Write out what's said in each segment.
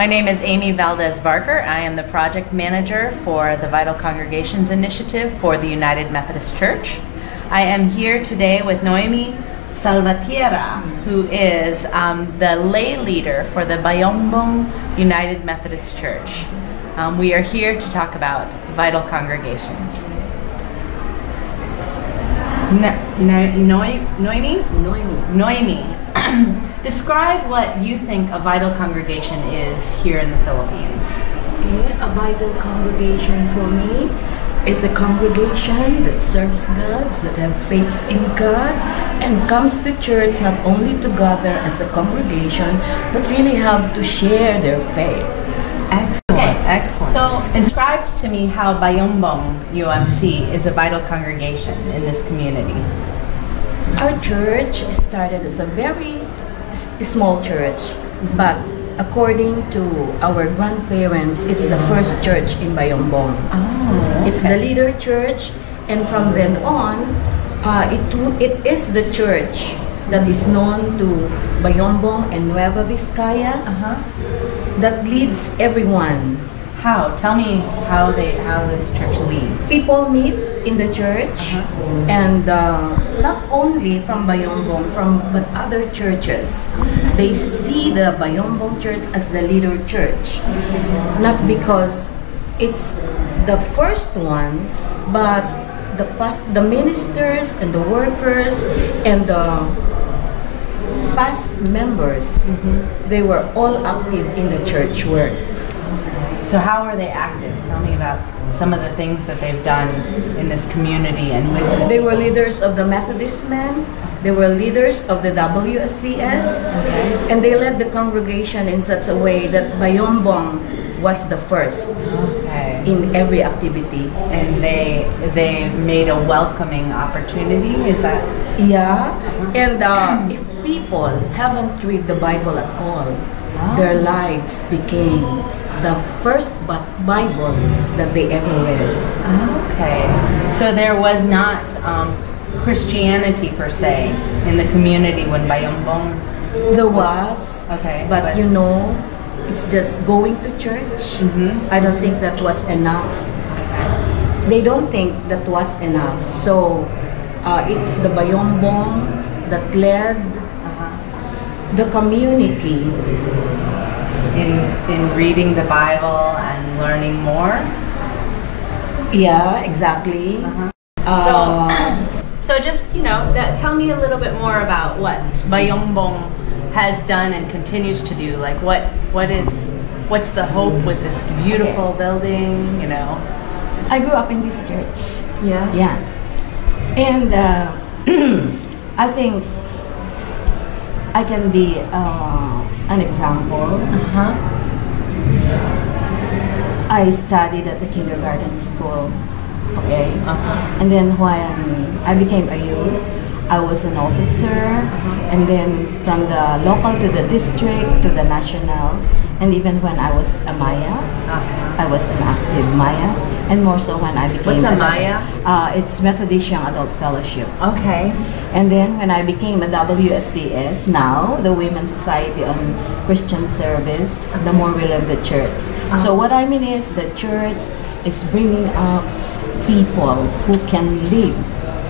My name is Amy Valdez-Barker. I am the project manager for the Vital Congregations Initiative for the United Methodist Church. I am here today with Noemi Salvatierra, who is the lay leader for the Bayombong United Methodist Church. We are here to talk about vital congregations. Noemi? Noemi. Describe what you think a vital congregation is here in the Philippines. Okay, a vital congregation for me is a congregation that serves God, that have faith in God, and comes to church not only to gather as a congregation, but really have to share their faith. Excellent. Okay, excellent. So, describe to me how Bayombong UMC is a vital congregation in this community. Our church started as a very small church, but according to our grandparents, it's the first church in Bayombong. Oh, okay. It's the leader church, and from then on, it is the church that is known to Bayombong and Nueva Vizcaya that leads everyone. How? Tell me how this church leads. People meet in the church, and not only from Bayombong, but other churches. They see the Bayombong church as the leader church, not because it's the first one, but the ministers and the workers and the past members, they were all active in the church work. So how are they active? Tell me about some of the things that they've done in this community and with the They were leaders of the Methodist men. They were leaders of the WSCS. Okay. And they led the congregation in such a way that Bayombong was the first in every activity. And they made a welcoming opportunity, is that? Yeah. And if people haven't read the Bible at all, their lives became the first Bible that they ever read. Okay. So there was not Christianity per se in the community when Bayombong There was. Okay. But you know, it's just going to church. I don't think that was enough. They don't think that was enough. So it's the Bayombong that led the community in reading the Bible and learning more. Yeah, exactly. So just, tell me a little bit more about what Bayombong has done and continues to do. Like what's the hope with this beautiful building, I grew up in this church. Yeah. Yeah. And I think I can be an example. I studied at the kindergarten school. Okay. And then when I became a youth, I was an officer, and then from the local to the district to the national, and even when I was a Maya, I was an active Maya, and more so when I became What's a Maya? It's Methodist Young Adult Fellowship. Okay. And then when I became a WSCS, now the Women's Society on Christian Service, the more we love the church. So what I mean is the church is bringing up people who can lead.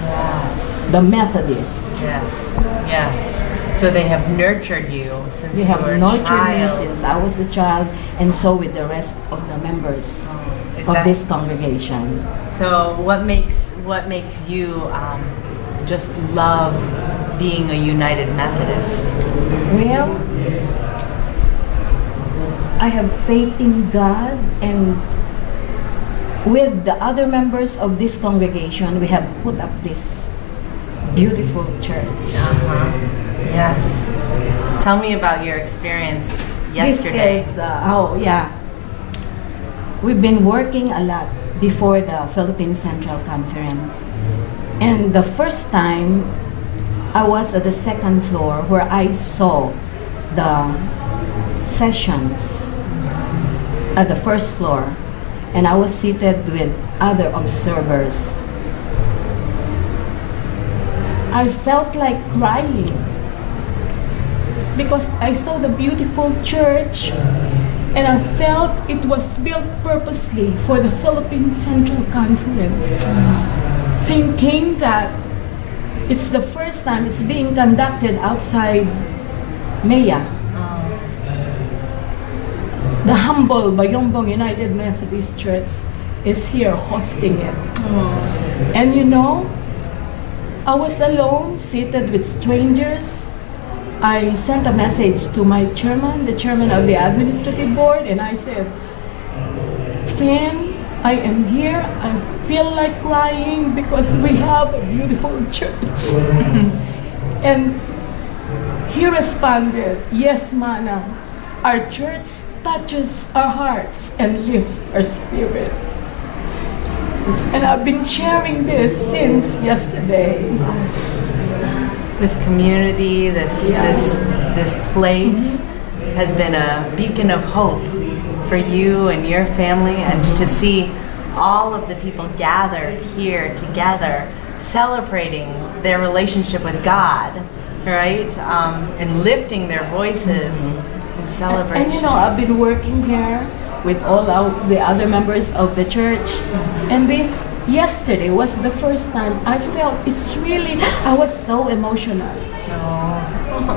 Yes. The Methodists. Yes. So they have nurtured you since They you have were a nurtured child. me since I was a child, and so with the rest of the members of this congregation. So what makes you just love being a United Methodist? Well, I have faith in God, and with the other members of this congregation, we have put up this beautiful church. Yes. Tell me about your experience yesterday. This is, we've been working a lot before the Philippine Central Conference. And the first time, I was at the second floor where I saw the sessions at the first floor. And I was seated with other observers. I felt like crying because I saw the beautiful church And I felt it was built purposely for the Philippine Central Conference, thinking that it's the first time it's being conducted outside Maya. The humble Bayombong United Methodist Church is here hosting it. And you know, I was alone, seated with strangers. I sent a message to my chairman, the chairman of the administrative board, and I said, Finn, I am here. I feel like crying because we have a beautiful church. And he responded, yes, Mana, our church touches our hearts and lifts our spirit. And I've been sharing this since yesterday. This community, this place has been a beacon of hope for you and your family, and to see all of the people gathered here together, celebrating their relationship with God, right? And lifting their voices in celebration. And you know, I've been working here with all the other members of the church, and this yesterday was the first time I felt it's really, I was so emotional. Oh.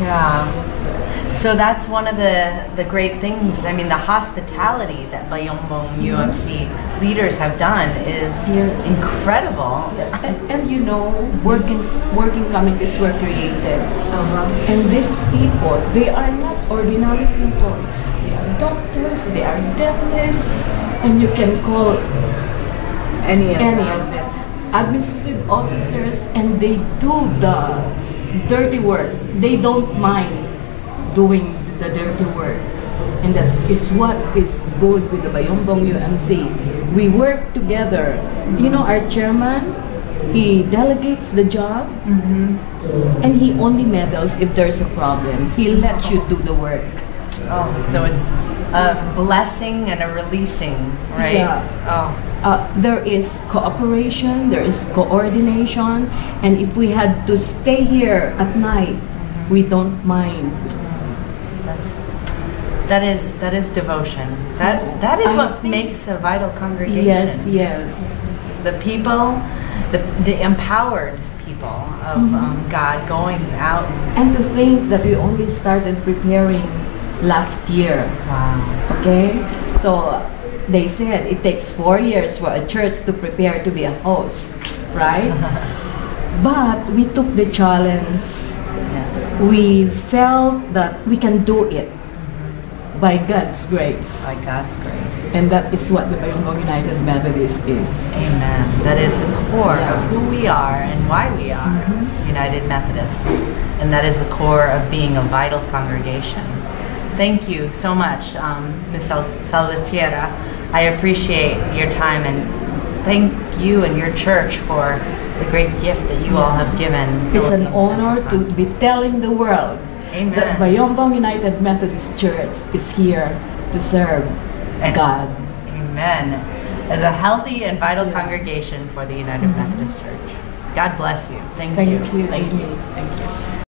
Yeah. So that's one of the great things. I mean, the hospitality that Bayombong UMC leaders have done is incredible. And you know, working committees were created. And these people, they are not ordinary people. They are doctors, they are dentists, and you can call any of them administrative officers, and they do the dirty work. They don't mind doing the dirty work, and that is what is good with the Bayombong UMC. We work together. You know, our chairman, he delegates the job, and he only meddles if there's a problem. He lets you do the work. Oh, so it's a blessing and a releasing, right? Yeah. There is cooperation, there is coordination, and if we had to stay here at night, we don't mind. That is devotion. That is what makes a vital congregation. Yes, yes. The people, the empowered people of God going out. And to think that we only started preparing last year. Wow. Okay? So they said it takes 4 years for a church to prepare to be a host, right? But we took the challenge. Yes. We felt that we can do it by God's grace. By God's grace. And that is what the Bayombong United Methodist is. Amen. That is the core of who we are and why we are United Methodists. And that is the core of being a vital congregation. Thank you so much, Ms. Salvatierra. I appreciate your time, and thank you and your church for the great gift that you all have given. It's an honor to be telling the world that Bayombong United Methodist Church is here to serve God. Amen. As a healthy and vital congregation for the United Methodist Church. God bless you. Thank you. Thank you.